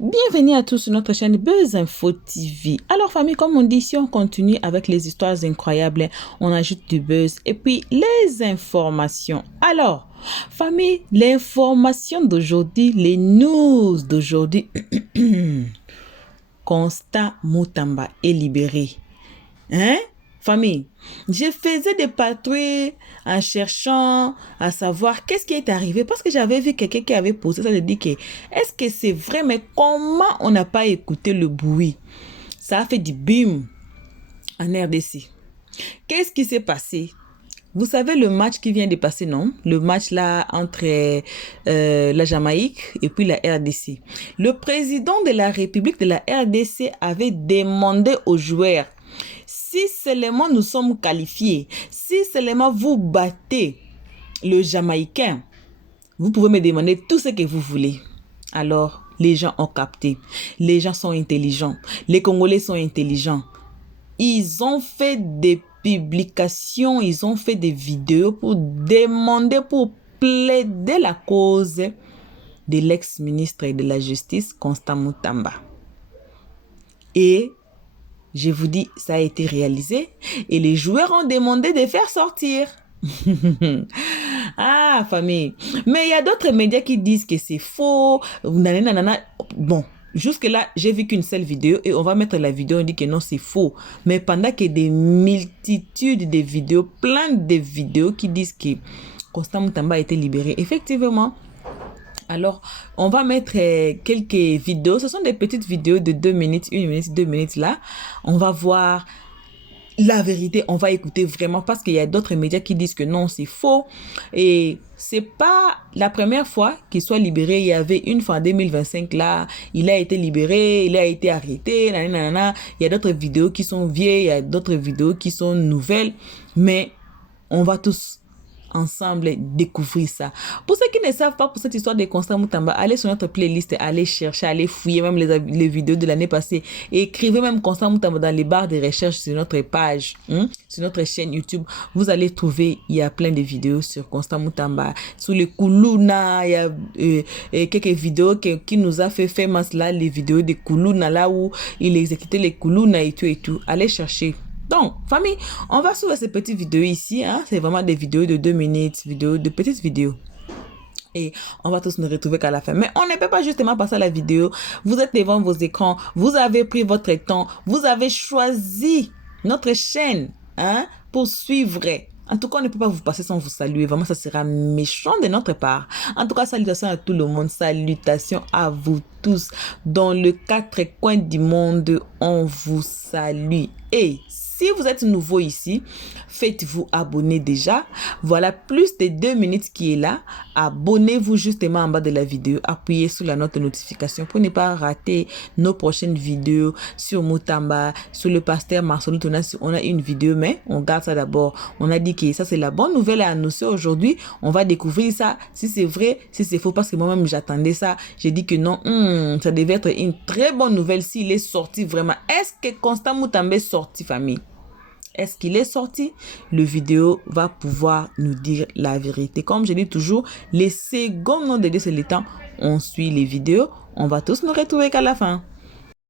Bienvenue à tous sur notre chaîne Buzz Info TV. Alors famille, comme on dit, si on continue avec les histoires incroyables, on ajoute du buzz et puis les informations. Alors, famille, l'information d'aujourd'hui, les news d'aujourd'hui. Constant Mutamba est libéré. Hein? Famille, je faisais des patrouilles en cherchant à savoir qu'est-ce qui est arrivé parce que j'avais vu quelqu'un qui avait posé ça. Je dis que est-ce que c'est vrai, mais comment on n'a pas écouté le bruit? Ça a fait du bim en RDC. Qu'est-ce qui s'est passé? Vous savez le match qui vient de passer, non? Le match là entre la Jamaïque et puis la RDC. Le président de la République de la RDC avait demandé aux joueurs, si seulement nous sommes qualifiés, si seulement vous battez le Jamaïcain, vous pouvez me demander tout ce que vous voulez. Alors, les gens ont capté. Les gens sont intelligents. Les Congolais sont intelligents. Ils ont fait des publications, ils ont fait des vidéos pour demander, pour plaider la cause de l'ex-ministre de la Justice, Constant Mutamba. Et je vous dis, ça a été réalisé et les joueurs ont demandé de faire sortir. Ah, famille. Mais il y a d'autres médias qui disent que c'est faux. Bon, jusque-là, j'ai vu qu'une seule vidéo et on va mettre la vidéo, on dit que non, c'est faux. Mais pendant qu'il y a des multitudes de vidéos, plein de vidéos qui disent que Constant Mutamba a été libéré, effectivement. Alors, on va mettre quelques vidéos. Ce sont des petites vidéos de 2 minutes, 1 minute, 2 minutes là. On va voir la vérité. On va écouter vraiment parce qu'il y a d'autres médias qui disent que non, c'est faux. Et c'est pas la première fois qu'il soit libéré. Il y avait une fois en 2025 là. Il a été libéré, il a été arrêté. Nanana. Il y a d'autres vidéos qui sont vieilles, il y a d'autres vidéos qui sont nouvelles. Mais on va tous ensemble découvrir ça. Pour ceux qui ne savent pas pour cette histoire de Constant Mutamba, allez sur notre playlist, allez chercher, allez fouiller même les vidéos de l'année passée et écrivez même Constant Mutamba dans les barres de recherche sur notre page, sur notre chaîne YouTube. Vous allez trouver, il y a plein de vidéos sur Constant Mutamba, sur les Kuluna, il y a quelques vidéos qui nous a fait famous là, les vidéos de Kuluna là où il exécutait les Kuluna et tout. Allez chercher. Donc, famille, on va suivre ces petites vidéos ici. C'est vraiment des vidéos de 2 minutes, de petites vidéos. Et on va tous nous retrouver qu'à la fin. Mais on ne peut pas justement passer à la vidéo. Vous êtes devant vos écrans. Vous avez pris votre temps. Vous avez choisi notre chaîne pour suivre. En tout cas, on ne peut pas vous passer sans vous saluer. Vraiment, ça sera méchant de notre part. En tout cas, salutations à tout le monde. Salutations à vous tous. Dans les 4 coins du monde, on vous salue. Et si vous êtes nouveau ici, faites-vous abonner déjà. Voilà plus de 2 minutes qui est là. Abonnez-vous justement en bas de la vidéo. Appuyez sur la note de notification pour ne pas rater nos prochaines vidéos sur Mutamba, sur le pasteur Marcelo. On a une vidéo, mais on garde ça d'abord. On a dit que ça, c'est la bonne nouvelle à annoncer aujourd'hui. On va découvrir ça, si c'est vrai, si c'est faux, parce que moi-même, j'attendais ça. J'ai dit que non, ça devait être une très bonne nouvelle s'il est sorti vraiment. Est-ce que Constant Mutamba est sorti, famille? Est-ce qu'il est sorti? Le vidéo va pouvoir nous dire la vérité. Comme je dis toujours, les secondes de Dieu, c'est le temps. On suit les vidéos. On va tous nous retrouver qu'à la fin.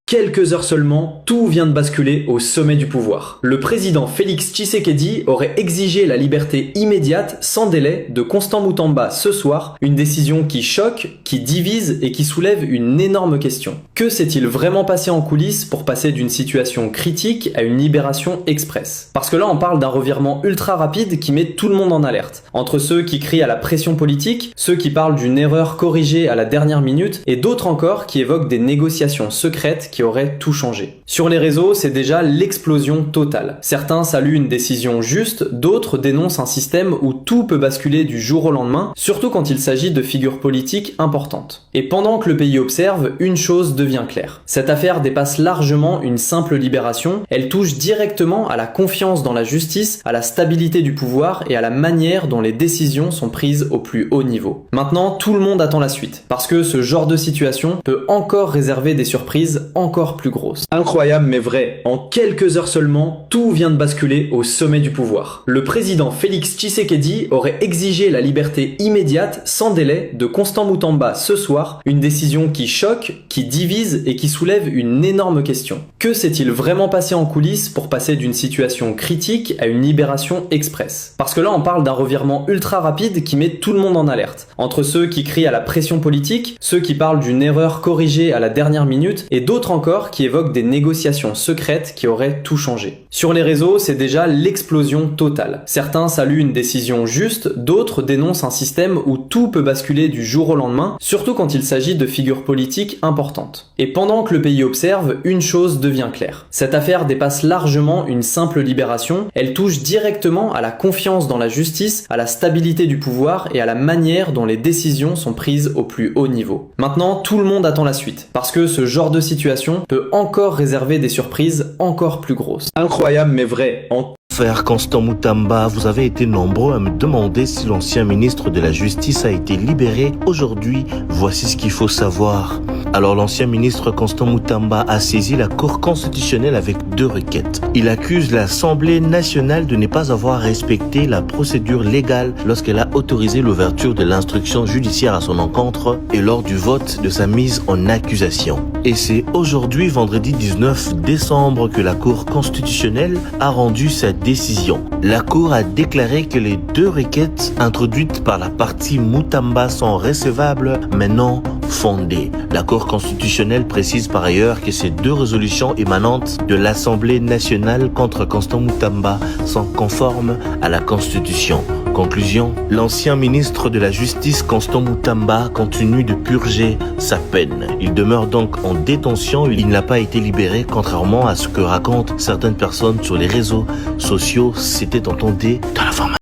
Quelques heures seulement, tout vient de basculer au sommet du pouvoir. Le président Félix Tshisekedi aurait exigé la liberté immédiate, sans délai, de Constant Mutamba ce soir, une décision qui choque, qui divise et qui soulève une énorme question. Que s'est-il vraiment passé en coulisses pour passer d'une situation critique à une libération express? Parce que là, on parle d'un revirement ultra rapide qui met tout le monde en alerte. Entre ceux qui crient à la pression politique, ceux qui parlent d'une erreur corrigée à la dernière minute, et d'autres encore qui évoquent des négociations secrètes qui aurait tout changé. Sur les réseaux, c'est déjà l'explosion totale. Certains saluent une décision juste, d'autres dénoncent un système où tout peut basculer du jour au lendemain, surtout quand il s'agit de figures politiques importantes. Et pendant que le pays observe, une chose devient claire. Cette affaire dépasse largement une simple libération, elle touche directement à la confiance dans la justice, à la stabilité du pouvoir et à la manière dont les décisions sont prises au plus haut niveau. Maintenant, tout le monde attend la suite, parce que ce genre de situation peut encore réserver des surprises encore encore plus grosse. Incroyable mais vrai, en quelques heures seulement, tout vient de basculer au sommet du pouvoir. Le président Félix Tshisekedi aurait exigé la liberté immédiate, sans délai, de Constant Mutamba ce soir, une décision qui choque, qui divise et qui soulève une énorme question. Que s'est-il vraiment passé en coulisses pour passer d'une situation critique à une libération express? Parce que là on parle d'un revirement ultra rapide qui met tout le monde en alerte. Entre ceux qui crient à la pression politique, ceux qui parlent d'une erreur corrigée à la dernière minute et d'autres encore qui évoquent des négociations secrètes qui auraient tout changé. Sur les réseaux, c'est déjà l'explosion totale. Certains saluent une décision juste, d'autres dénoncent un système où tout peut basculer du jour au lendemain, surtout quand il s'agit de figures politiques importantes. Et pendant que le pays observe, une chose devient claire. Cette affaire dépasse largement une simple libération, elle touche directement à la confiance dans la justice, à la stabilité du pouvoir et à la manière dont les décisions sont prises au plus haut niveau. Maintenant, tout le monde attend la suite, parce que ce genre de situation peut encore réserver des surprises encore plus grosses. Incroyable mais vrai, en Frère Constant Mutamba, vous avez été nombreux à me demander si l'ancien ministre de la Justice a été libéré aujourd'hui. Voici ce qu'il faut savoir. Alors l'ancien ministre Constant Mutamba a saisi la Cour constitutionnelle avec 2 requêtes. Il accuse l'Assemblée nationale de ne pas avoir respecté la procédure légale lorsqu'elle a autorisé l'ouverture de l'instruction judiciaire à son encontre et lors du vote de sa mise en accusation. Et c'est aujourd'hui, vendredi 19 décembre, que la Cour constitutionnelle a rendu sa décision. La Cour a déclaré que les 2 requêtes introduites par la partie Mutamba sont recevables, mais non fondées. La Cour constitutionnelle précise par ailleurs que ces 2 résolutions émanantes de l'Assemblée nationale contre Constant Mutamba sont conformes à la Constitution. Conclusion, l'ancien ministre de la Justice Constant Mutamba continue de purger sa peine. Il demeure donc en détention, il n'a pas été libéré, contrairement à ce que racontent certaines personnes sur les réseaux sociaux. C'était entendu dans la formation.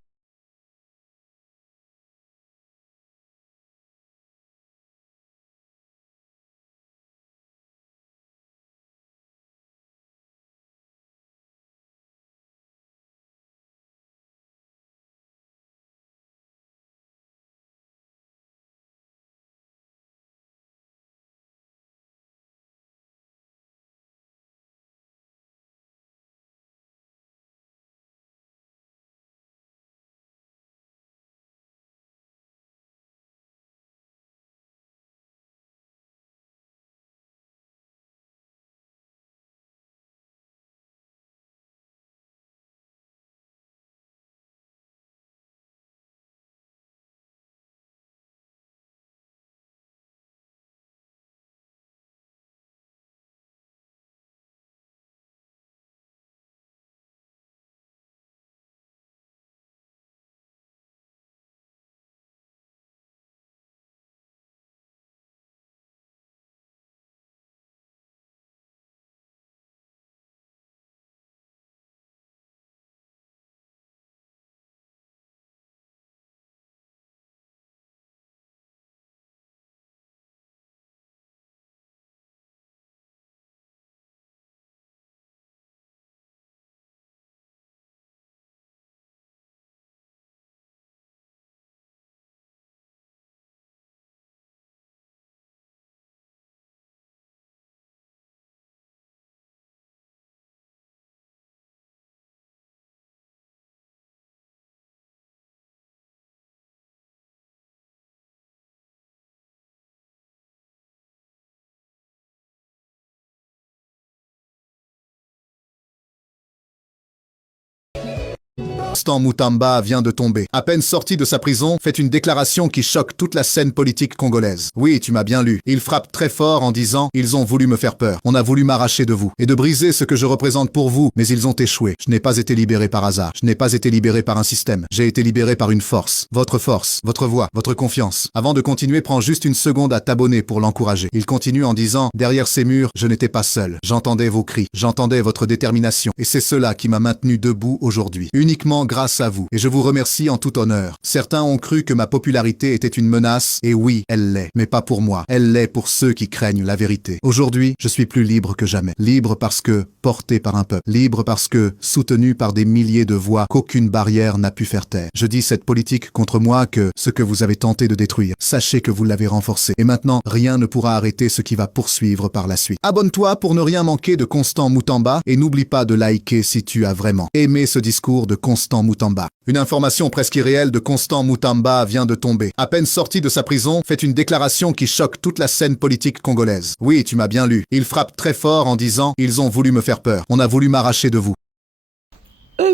Constant Mutamba vient de tomber. À peine sorti de sa prison, fait une déclaration qui choque toute la scène politique congolaise. Oui, tu m'as bien lu. Il frappe très fort en disant « Ils ont voulu me faire peur. On a voulu m'arracher de vous et de briser ce que je représente pour vous, mais ils ont échoué. Je n'ai pas été libéré par hasard. Je n'ai pas été libéré par un système. J'ai été libéré par une force, votre voix, votre confiance. » Avant de continuer, prends juste une seconde à t'abonner pour l'encourager. Il continue en disant « Derrière ces murs, je n'étais pas seul. J'entendais vos cris, j'entendais votre détermination. Et c'est cela qui m'a maintenu debout aujourd'hui. Uniquement grâce à vous, et je vous remercie en tout honneur. Certains ont cru que ma popularité était une menace, et oui, elle l'est, mais pas pour moi. Elle l'est pour ceux qui craignent la vérité. Aujourd'hui, je suis plus libre que jamais. Libre parce que porté par un peuple. Libre parce que soutenu par des milliers de voix qu'aucune barrière n'a pu faire taire. Je dis cette politique contre moi que ce que vous avez tenté de détruire, sachez que vous l'avez renforcé. Et maintenant, rien ne pourra arrêter ce qui va poursuivre par la suite. Abonne-toi pour ne rien manquer de Constant Moutamba et n'oublie pas de liker si tu as vraiment aimé ce discours de Constant Moutamba. Une information presque irréelle de Constant Moutamba vient de tomber. À peine sorti de sa prison, fait une déclaration qui choque toute la scène politique congolaise. Oui, tu m'as bien lu. Il frappe très fort en disant « Ils ont voulu me faire peur. On a voulu m'arracher de vous. »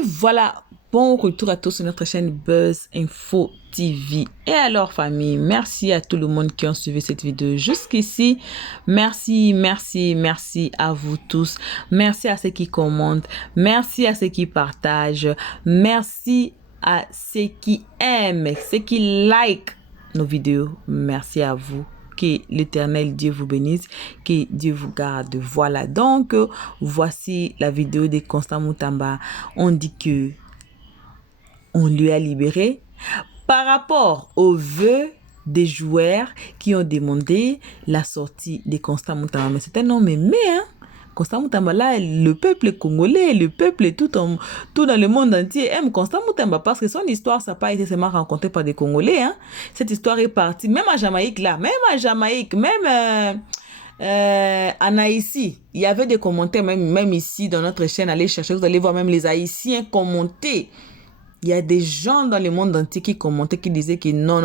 Voilà, bon retour à tous sur notre chaîne Buzz Info TV. Et alors famille, merci à tout le monde qui ont suivi cette vidéo jusqu'ici. Merci à vous tous. Merci à ceux qui commentent. Merci à ceux qui partagent. Merci à ceux qui aiment, ceux qui like nos vidéos. Merci à vous. Que l'Éternel Dieu vous bénisse, que Dieu vous garde. Voilà, donc voici la vidéo de Constant Moutamba. On dit que on lui a libéré par rapport aux vœux des joueurs qui ont demandé la sortie de Constant Moutamba. Mais c'est un homme aimé, hein? Constant Moutamba, là, le peuple congolais, le peuple tout dans le monde entier aime Constant Moutamba parce que son histoire, ça n'a pas été seulement rencontré par des Congolais. Hein. Cette histoire est partie, même à Jamaïque, là, même en Haïti, il y avait des commentaires, même ici, dans notre chaîne, allez chercher, vous allez voir même les Haïtiens commenter. Il y a des gens dans le monde entier qui commentaient, qui disaient que non.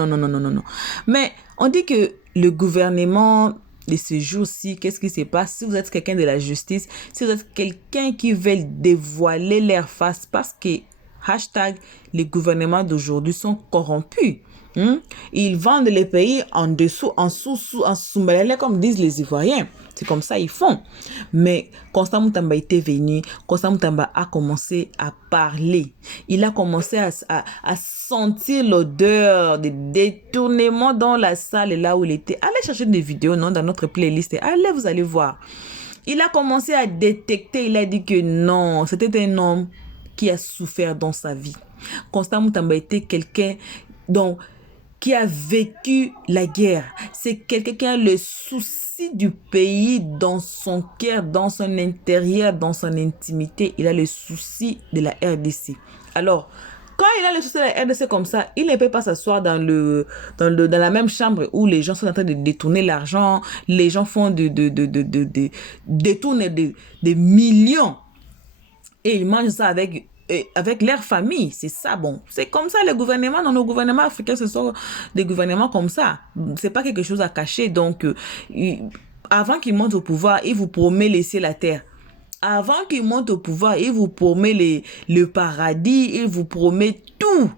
Mais on dit que le gouvernement de ce jour-ci, qu'est-ce qui se passe? Si vous êtes quelqu'un de la justice, si vous êtes quelqu'un qui veut dévoiler leur face, parce que hashtag les gouvernements d'aujourd'hui sont corrompus. Ils vendent les pays en dessous, en sous, comme disent les Ivoiriens. C'est comme ça ils font. Mais Constant Moutamba était venu. Constant Moutamba a commencé à parler. Il a commencé à sentir l'odeur des détournements dans la salle là où il était. Allez chercher des vidéos dans notre playlist. Allez, vous allez voir. Il a commencé à détecter. Il a dit que non, c'était un homme qui a souffert dans sa vie. Constant Moutamba était quelqu'un qui a vécu la guerre. C'est quelqu'un qui a le souci du pays dans son cœur, dans son intérieur, dans son intimité. Il a le souci de la RDC. Alors, quand il a le souci de la RDC comme ça, il ne peut pas s'asseoir dans la même chambre où les gens sont en train de détourner l'argent, les gens font détournent des millions et ils mangent ça avec leur famille. C'est ça, bon. C'est comme ça, les gouvernements, dans nos gouvernements africains, ce sont des gouvernements comme ça. C'est pas quelque chose à cacher. Donc, avant qu'ils montent au pouvoir, ils vous promettent laisser la terre. Avant qu'ils montent au pouvoir, ils vous promettent le paradis, ils vous promettent tout.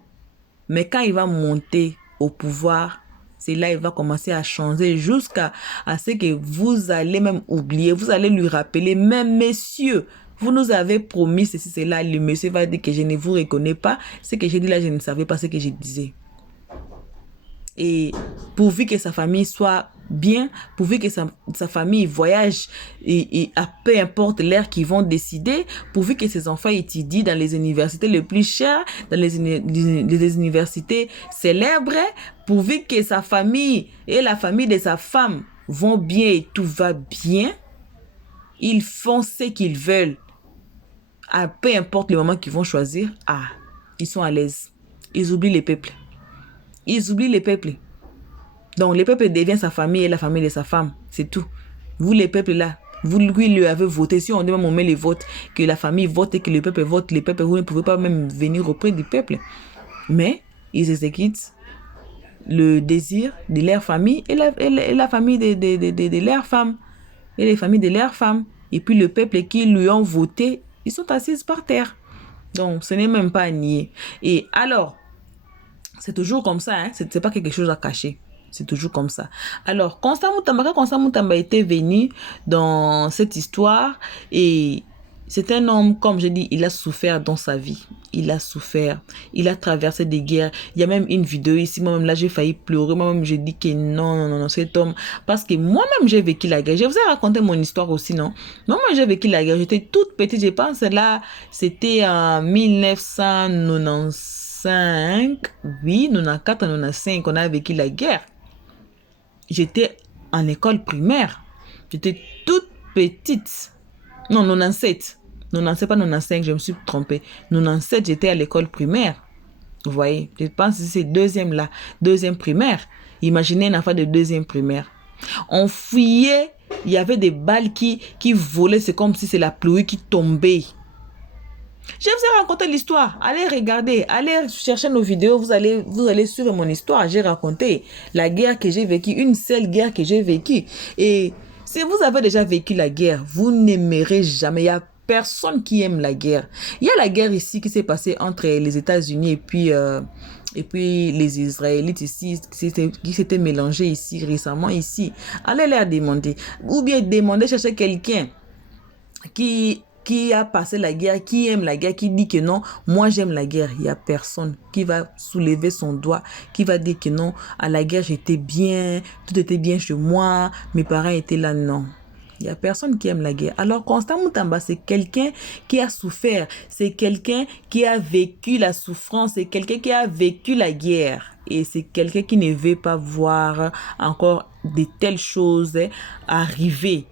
Mais quand il va monter au pouvoir, c'est là il va commencer à changer jusqu'à ce que vous allez même oublier. Vous allez lui rappeler, même messieurs, vous nous avez promis ceci, cela. Le monsieur va dire que je ne vous reconnais pas. Ce que j'ai dit là, je ne savais pas ce que je disais. Et pourvu que sa famille soit bien, pourvu que sa famille voyage, et à peu importe l'ère qu'ils vont décider, pourvu que ses enfants étudient dans les universités les plus chères, dans les universités célèbres, pourvu que sa famille et la famille de sa femme vont bien et tout va bien, ils font ce qu'ils veulent. Peu importe le moment qu'ils vont choisir, ils sont à l'aise. Ils oublient les peuples. Ils oublient les peuples. Donc, le peuple devient sa famille et la famille de sa femme. C'est tout. Vous, les peuples là, vous lui avez voté. Si on dit même on met les votes, que la famille vote et que le peuple vote, les peuples, vous ne pouvez pas même venir auprès du peuple. Mais, ils exécutent le désir de leur famille et la famille de leur femme. Et les familles de leur femme. Et puis, le peuple qui lui ont voté, ils sont assis par terre. Donc, ce n'est même pas à nier. Et alors, c'est toujours comme ça, hein? C'est pas quelque chose à cacher. C'est toujours comme ça. Alors, quand Constant Moutamba était venu dans cette histoire, et C'est un homme, comme je dis, il a souffert dans sa vie. Il a souffert. Il a traversé des guerres. Il y a même une vidéo ici. Moi-même, là, j'ai failli pleurer. Moi-même, j'ai dit que non, cet homme. Parce que moi-même, j'ai vécu la guerre. Je vous ai raconté mon histoire aussi, non? Moi-même, j'ai vécu la guerre. J'étais toute petite. Je pense là, c'était en 1995. Oui, 94, 95, on a vécu la guerre. J'étais en école primaire. J'étais toute petite. Non, 97. 97, pas 95, je me suis trompée. 97, j'étais à l'école primaire. Vous voyez, je pense que c'est deuxième là, deuxième primaire. Imaginez un enfant de deuxième primaire. On fouillait, il y avait des balles qui volaient, c'est comme si c'est la pluie qui tombait. Je vous ai raconté l'histoire. Allez regarder, allez chercher nos vidéos, vous allez suivre mon histoire. J'ai raconté la guerre que j'ai vécue, une seule guerre que j'ai vécue. Et si vous avez déjà vécu la guerre, vous n'aimerez jamais. Il n'y a personne qui aime la guerre. Il y a la guerre ici qui s'est passée entre les États-Unis et puis les Israélites ici, qui s'étaient mélangés ici récemment ici. Allez leur demander. Ou bien demander, chercher quelqu'un qui a passé la guerre, qui aime la guerre, qui dit que non, moi j'aime la guerre. Il n'y a personne qui va soulever son doigt, qui va dire que non, à la guerre j'étais bien, tout était bien chez moi, mes parents étaient là, non. Il n'y a personne qui aime la guerre. Alors Constant Mutamba, c'est quelqu'un qui a souffert, c'est quelqu'un qui a vécu la souffrance, c'est quelqu'un qui a vécu la guerre. Et c'est quelqu'un qui ne veut pas voir encore de telles choses arriver.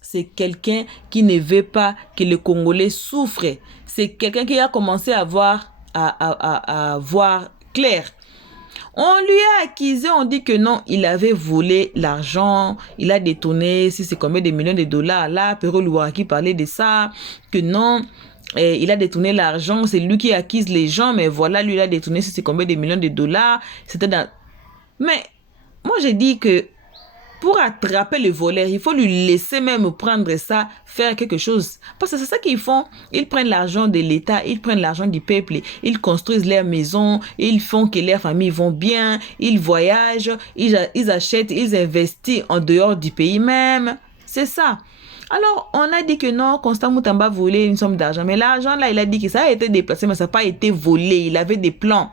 C'est quelqu'un qui ne veut pas que les Congolais souffrent. C'est quelqu'un qui a commencé à voir clair. On lui a accusé, on dit que non, il avait volé l'argent, il a détourné, si c'est combien de millions de dollars. Là, Pero Louaraki parlait de ça, que non, il a détourné l'argent, c'est lui qui accuse les gens, mais voilà, lui, il a détourné, si c'est combien de millions de dollars. C'était dans... Mais moi, j'ai dit que pour attraper le voleur, il faut lui laisser même prendre ça, faire quelque chose. Parce que c'est ça qu'ils font. Ils prennent l'argent de l'État, ils prennent l'argent du peuple, ils construisent leurs maisons, ils font que leurs familles vont bien, ils voyagent, ils achètent, ils investissent en dehors du pays même. C'est ça. Alors, on a dit que non, Constant Mutamba volait une somme d'argent. Mais l'argent, là, il a dit que ça a été déplacé, mais ça n'a pas été volé. Il avait des plans.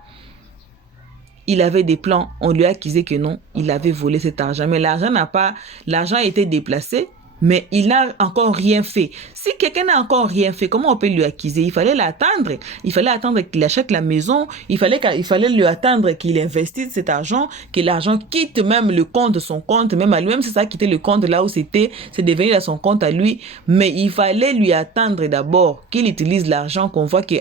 Il avait des plans, on lui a accusé que non, il avait volé cet argent. Mais l'argent a été déplacé, mais il n'a encore rien fait. Si quelqu'un n'a encore rien fait, comment on peut lui accuser? Il fallait l'attendre. Il fallait attendre qu'il achète la maison. Il fallait lui attendre qu'il investisse cet argent, que l'argent quitte même le compte de son compte, même à lui-même, c'est ça, quitter le compte là où c'était, c'est devenu à son compte à lui. Mais il fallait lui attendre d'abord qu'il utilise l'argent, qu'on voit que,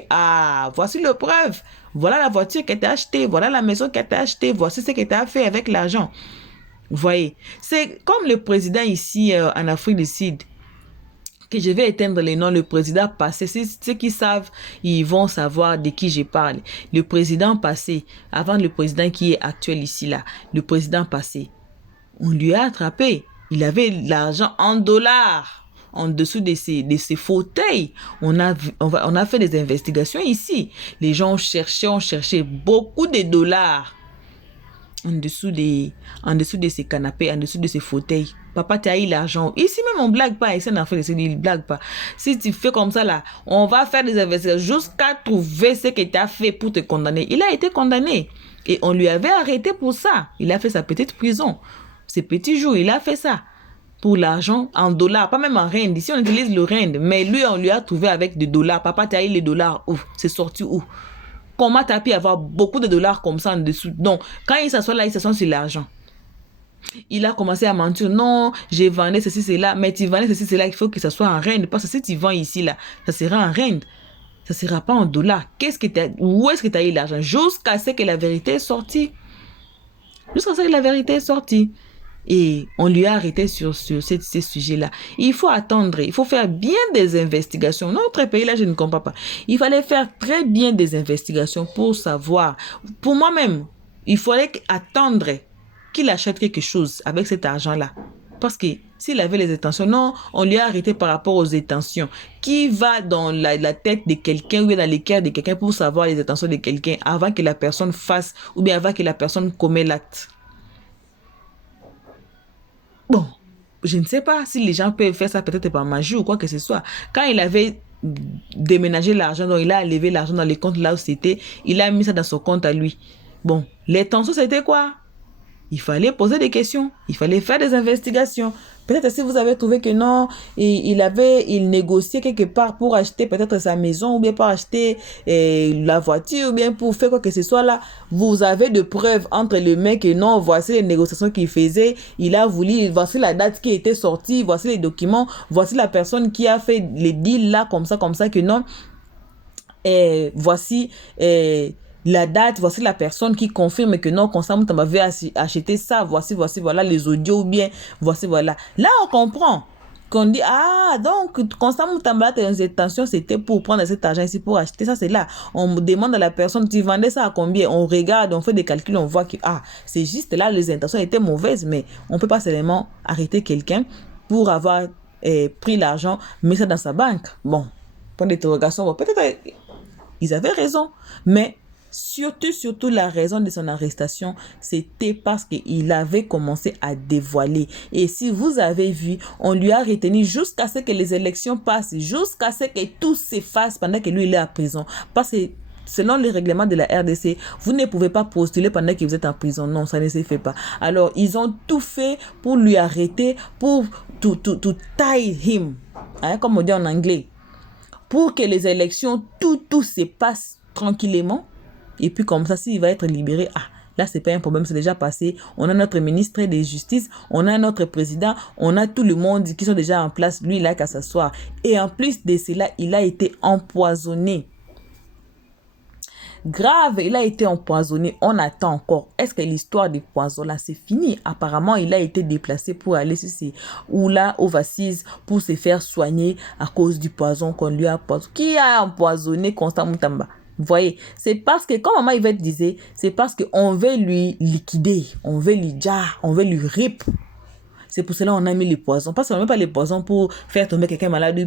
voici le preuve. Voilà la voiture qui t'a achetée, voilà la maison qui t'a achetée, voici ce que tu as fait avec l'argent. Vous voyez, c'est comme le président ici en Afrique du Sud, que je vais éteindre les noms, le président passé, ceux qui savent, ils vont savoir de qui je parle. Le président passé, avant le président qui est actuel ici là, le président passé, on lui a attrapé, il avait l'argent en dollars. En dessous de ces fauteuils, on a fait des investigations ici. Les gens ont cherché beaucoup de dollars en dessous de ces canapés, en dessous de ces fauteuils. Papa, tu as eu l'argent. Ici même, on ne blague pas. Ici, on a fait il ne blague pas. Si tu fais comme ça, là, on va faire des investigations jusqu'à trouver ce que tu as fait pour te condamner. Il a été condamné. Et on lui avait arrêté pour ça. Il a fait sa petite prison. Ses petits jours, il a fait ça. Pour l'argent en dollars, pas même en rand. Ici, on utilise le rand. Mais lui, on lui a trouvé avec des dollars. Papa, tu as eu les dollars où? C'est sorti où? Comment tu as pu avoir beaucoup de dollars comme ça en dessous? Donc, quand il s'assoit là, il s'assoit sur l'argent. Il a commencé à mentir. Non, j'ai vendu ceci, cela. Mais tu vendais ceci, cela, il faut que ça soit en rand. Parce que si tu vends ici, là, ça sera en rand. Ça ne sera pas en dollars. Où est-ce que tu as eu l'argent? Jusqu'à ce que la vérité est sortie. Jusqu'à ce que la vérité est sortie. Et on lui a arrêté sur ces sujets-là. Il faut attendre, il faut faire bien des investigations. Notre pays, là, je ne comprends pas. Il fallait faire très bien des investigations pour savoir. Pour moi-même, il fallait attendre qu'il achète quelque chose avec cet argent-là. Parce que s'il avait les intentions, non, on lui a arrêté par rapport aux intentions. Qui va dans la tête de quelqu'un ou dans le cœur de quelqu'un pour savoir les intentions de quelqu'un avant que la personne fasse ou bien avant que la personne commette l'acte? Bon, je ne sais pas si les gens peuvent faire ça peut-être par magie ou quoi que ce soit. Quand il avait déménager l'argent, donc il a enlevé l'argent dans les comptes là où c'était, il a mis ça dans son compte à lui. Bon, les tensions, c'était quoi? Il fallait poser des questions, il fallait faire des investigations. Peut-être si vous avez trouvé que non, il négociait quelque part pour acheter peut-être sa maison, ou bien pour acheter la voiture, ou bien pour faire quoi que ce soit là, vous avez de preuves entre les mains que non, voici les négociations qu'il faisait, il a voulu, voici la date qui était sortie, voici les documents, voici la personne qui a fait les deals là, comme ça, que non, voici la date, voici la personne qui confirme que non, Constant Moutamba avait acheté ça, voici, voilà les audios, ou bien, voici, voilà. Là, on comprend qu'on dit, ah, donc, Constant Moutamba, tes intentions, c'était pour prendre cet argent ici, pour acheter ça, c'est là. On demande à la personne, tu vendais ça à combien? On regarde, on fait des calculs, on voit que, ah, c'est juste là, les intentions étaient mauvaises, mais on peut pas seulement arrêter quelqu'un pour avoir pris l'argent, mis ça dans sa banque. Bon, point d'interrogation, bon, peut-être ils avaient raison, mais surtout la raison de son arrestation, c'était parce qu'il avait commencé à dévoiler. Et si vous avez vu, on lui a retenu jusqu'à ce que les élections passent, jusqu'à ce que tout s'efface pendant que lui il est en prison. Parce que selon les règlements de la RDC, vous ne pouvez pas postuler pendant que vous êtes en prison. Non, ça ne se fait pas. Alors, ils ont tout fait pour lui arrêter, pour to tie him, hein, comme on dit en anglais, pour que les élections, tout se passe tranquillement. Et puis comme ça, s'il va être libéré, ah, là, c'est pas un problème, c'est déjà passé. On a notre ministre de justice, on a notre président, on a tout le monde qui sont déjà en place. Lui, il a qu'à s'asseoir. Et en plus de cela, il a été empoisonné. Grave, il a été empoisonné. On attend encore. Est-ce que l'histoire des poisons là, c'est fini? Apparemment, il a été déplacé pour aller sur ces ou là, overseas, pour se faire soigner à cause du poison qu'on lui a poisonné. Qui a empoisonné Constant Moutamba? Vous voyez, c'est parce que, comme Maman Yvette disait, c'est parce qu'on veut lui liquider, on veut lui jar, on veut lui rip. C'est pour cela qu'on a mis les poisons. Parce qu'on ne met pas les poisons pour faire tomber quelqu'un malade.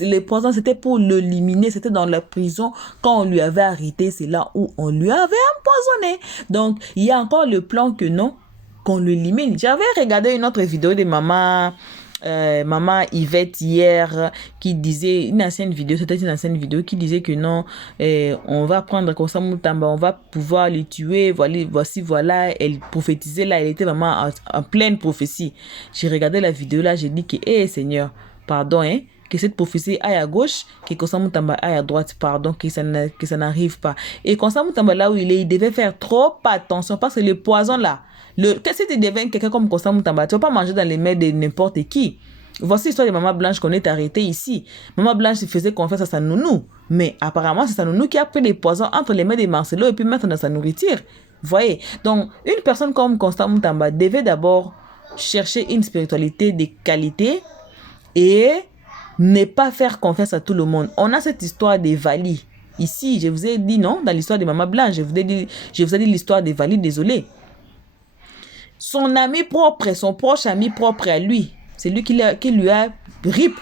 Les poisons, c'était pour l'éliminer. C'était dans la prison. Quand on lui avait arrêté, c'est là où on lui avait empoisonné. Donc, il y a encore le plan que non, qu'on l'élimine. J'avais regardé une autre vidéo de Maman Yvette hier qui disait, une ancienne vidéo, c'était une ancienne vidéo qui disait que non, on va prendre Constant Moutamba, on va pouvoir les tuer, voici, voilà, elle prophétisait là, elle était vraiment en pleine prophétie. J'ai regardé la vidéo là, j'ai dit que, Seigneur, pardon, hein, que cette prophétie aille à gauche, que Constant Moutamba aille à droite, pardon, que ça n'arrive pas. Et Constant Moutamba là où il devait faire trop attention parce que le poison là, qu'est-ce que tu deviens quelqu'un comme Constant Moutamba? Tu ne vas pas manger dans les mains de n'importe qui. Voici l'histoire de Maman Blanche qu'on est arrêtée ici. Maman Blanche faisait confiance à sa nounou. Mais apparemment, c'est sa nounou qui a pris des poisons entre les mains de Marcelo et puis mettre dans sa nourriture. Vous voyez? Donc, une personne comme Constant Moutamba devait d'abord chercher une spiritualité de qualité et ne pas faire confiance à tout le monde. On a cette histoire des Vali. Ici, je vous ai dit non, dans l'histoire de Maman Blanche, je vous ai dit l'histoire des Vali, désolé. Son ami propre, son proche ami propre à lui, c'est lui qui lui a rip.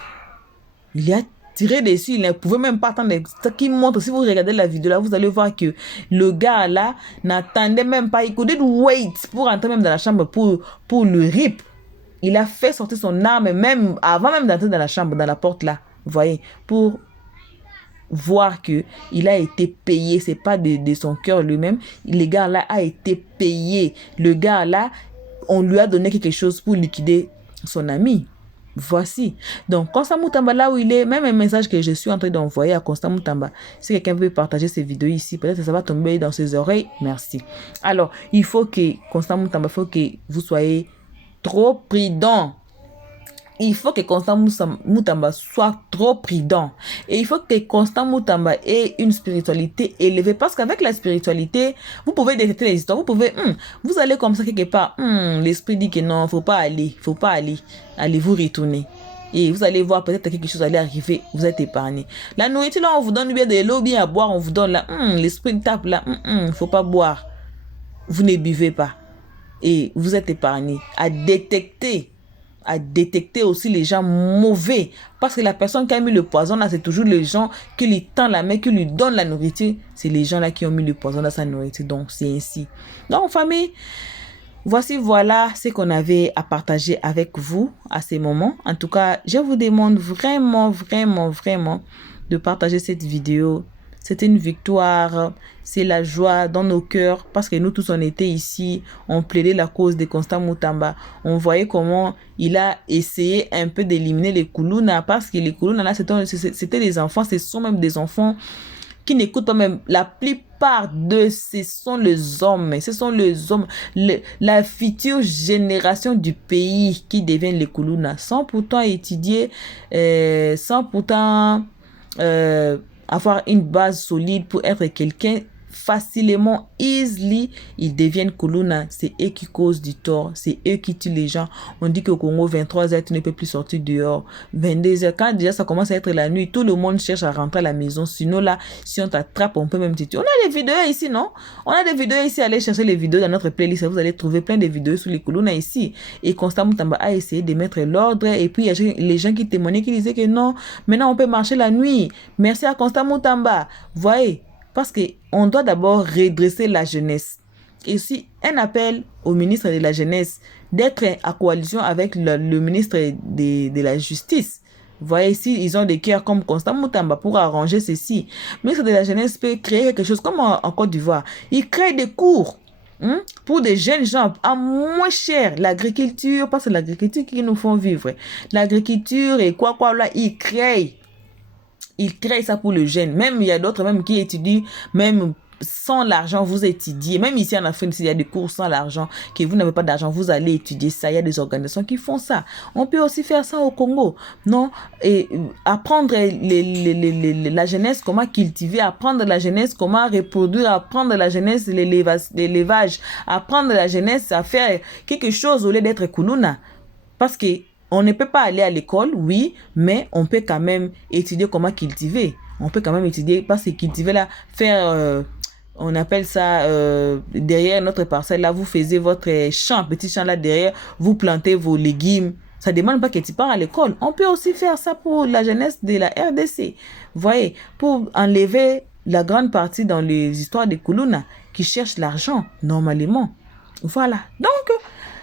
Il a tiré dessus, il ne pouvait même pas attendre. Ce qui montre, si vous regardez la vidéo là, vous allez voir que le gars là n'attendait même pas. Il couldn't wait pour entrer même dans la chambre pour le rip. Il a fait sortir son arme même avant même d'entrer dans la chambre, dans la porte là. Vous voyez, pour voir que il a été payé, c'est pas de son cœur lui-même. Le gars là a été payé. Le gars là, on lui a donné quelque chose pour liquider son ami. Voici. Donc, Constant Moutamba, là où il est, même un message que je suis en train d'envoyer à Constant Moutamba, si quelqu'un veut partager ces vidéos ici, peut-être que ça va tomber dans ses oreilles. Merci. Alors, il faut que Constant Moutamba, il faut que vous soyez trop prudent. Il faut que Constant Moutamba soit trop prudent. Et il faut que Constant Moutamba ait une spiritualité élevée. Parce qu'avec la spiritualité, vous pouvez détecter les histoires. Vous allez comme ça quelque part. L'esprit dit que non, faut pas aller. Allez vous retourner. Et vous allez voir peut-être quelque chose allait arriver. Vous êtes épargné. La nourriture là, on vous donne bien de l'eau, bien à boire. On vous donne là. L'esprit tape là. Faut pas boire. Vous ne buvez pas. Et vous êtes épargné. À détecter aussi les gens mauvais. Parce que la personne qui a mis le poison là, c'est toujours les gens qui lui tendent la main, qui lui donnent la nourriture. C'est les gens là qui ont mis le poison dans sa nourriture. Donc, c'est ainsi. Donc, famille, Voilà ce qu'on avait à partager avec vous à ces moments. En tout cas, je vous demande vraiment de partager cette vidéo. C'est une victoire, c'est la joie dans nos cœurs parce que nous tous on était ici, on plaidait la cause de Constant Mutamba. On voyait comment il a essayé un peu d'éliminer les Kuluna parce que les Kuluna là c'était des enfants, ce sont même des enfants qui n'écoutent pas même. La plupart d'eux, ce sont les hommes, la future génération du pays qui deviennent les Kuluna, sans pourtant étudier, sans pourtant avoir une base solide pour être quelqu'un facilement, easily, ils deviennent Kuluna. C'est eux qui causent du tort, c'est eux qui tuent les gens. On dit qu'au Congo, 23h, tu ne peux plus sortir dehors. 22h, quand déjà ça commence à être la nuit, tout le monde cherche à rentrer à la maison. Sinon là, si on t'attrape, on peut même te tuer. On a des vidéos ici, non? On a des vidéos ici, allez chercher les vidéos dans notre playlist. Vous allez trouver plein de vidéos sur les Kuluna ici. Et Constant Mutamba a essayé de mettre l'ordre. Et puis, il y a les gens qui témoignaient, qui disaient que non, maintenant on peut marcher la nuit. Merci à Constant Mutamba. Voyez, parce qu'on doit d'abord redresser la jeunesse. Et aussi, un appel au ministre de la Jeunesse d'être en coalition avec le ministre de la Justice. Vous voyez ici, ils ont des cœurs comme Constant Mutamba pour arranger ceci. Le ministre de la Jeunesse peut créer quelque chose comme en Côte d'Ivoire. Il crée des cours pour des jeunes gens à moins cher. L'agriculture, parce que l'agriculture qui nous font vivre. L'agriculture et quoi là, il crée ça pour le jeune. Même il y a d'autres même qui étudient, même sans l'argent, vous étudiez. Même ici en Afrique, il y a des cours sans l'argent, que vous n'avez pas d'argent, vous allez étudier ça. Il y a des organisations qui font ça. On peut aussi faire ça au Congo. Non? Et apprendre la jeunesse, comment cultiver, apprendre la jeunesse, comment reproduire, apprendre la jeunesse, l'élevage, apprendre la jeunesse à faire quelque chose au lieu d'être Kuluna. Parce que on ne peut pas aller à l'école, oui, mais on peut quand même étudier comment cultiver. On peut quand même étudier, parce que cultiver là, faire, on appelle ça, derrière notre parcelle là, vous faisiez votre champ, petit champ là derrière, vous plantez vos légumes. Ça ne demande pas que tu pars à l'école. On peut aussi faire ça pour la jeunesse de la RDC. Vous voyez, pour enlever la grande partie dans les histoires de Kuluna qui cherchent l'argent, normalement. Voilà. Donc,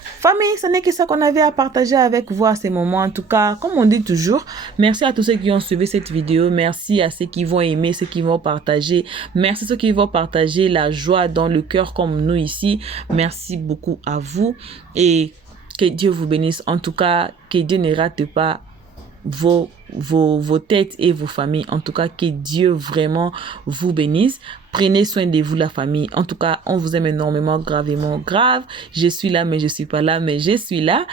famille, ce n'est que ça qu'on avait à partager avec vous à ces moments. En tout cas, comme on dit toujours, merci à tous ceux qui ont suivi cette vidéo. Merci à ceux qui vont aimer, ceux qui vont partager. Merci à ceux qui vont partager la joie dans le cœur comme nous ici. Merci beaucoup à vous. Et que Dieu vous bénisse. En tout cas, que Dieu ne rate pas vos têtes et vos familles. En tout cas, que Dieu vraiment vous bénisse. Prenez soin de vous, la famille. En tout cas, on vous aime énormément, gravement grave. Je suis là, mais je suis pas là, mais je suis là.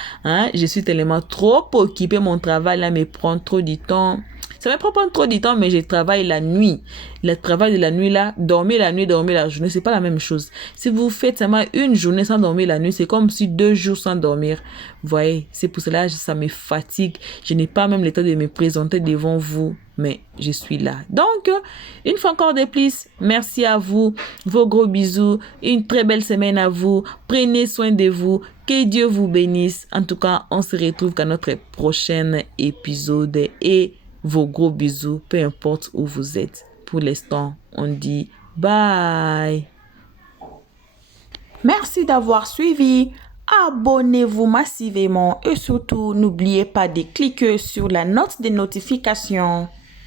Je suis tellement trop occupée. Mon travail là me prend trop du temps. Ça me prend pas trop de temps, mais je travaille la nuit. Le travail de la nuit là, dormir la nuit, dormir la journée, c'est pas la même chose. Si vous faites seulement une journée sans dormir la nuit, c'est comme si 2 jours sans dormir. Vous voyez, c'est pour cela que ça me fatigue. Je n'ai pas même le temps de me présenter devant vous, mais je suis là. Donc, une fois encore de plus, merci à vous. Vos gros bisous. Une très belle semaine à vous. Prenez soin de vous. Que Dieu vous bénisse. En tout cas, on se retrouve dans notre prochain épisode et vos gros bisous, peu importe où vous êtes. Pour l'instant, on dit bye. Merci d'avoir suivi. Abonnez-vous massivement et surtout, n'oubliez pas de cliquer sur la note de notification.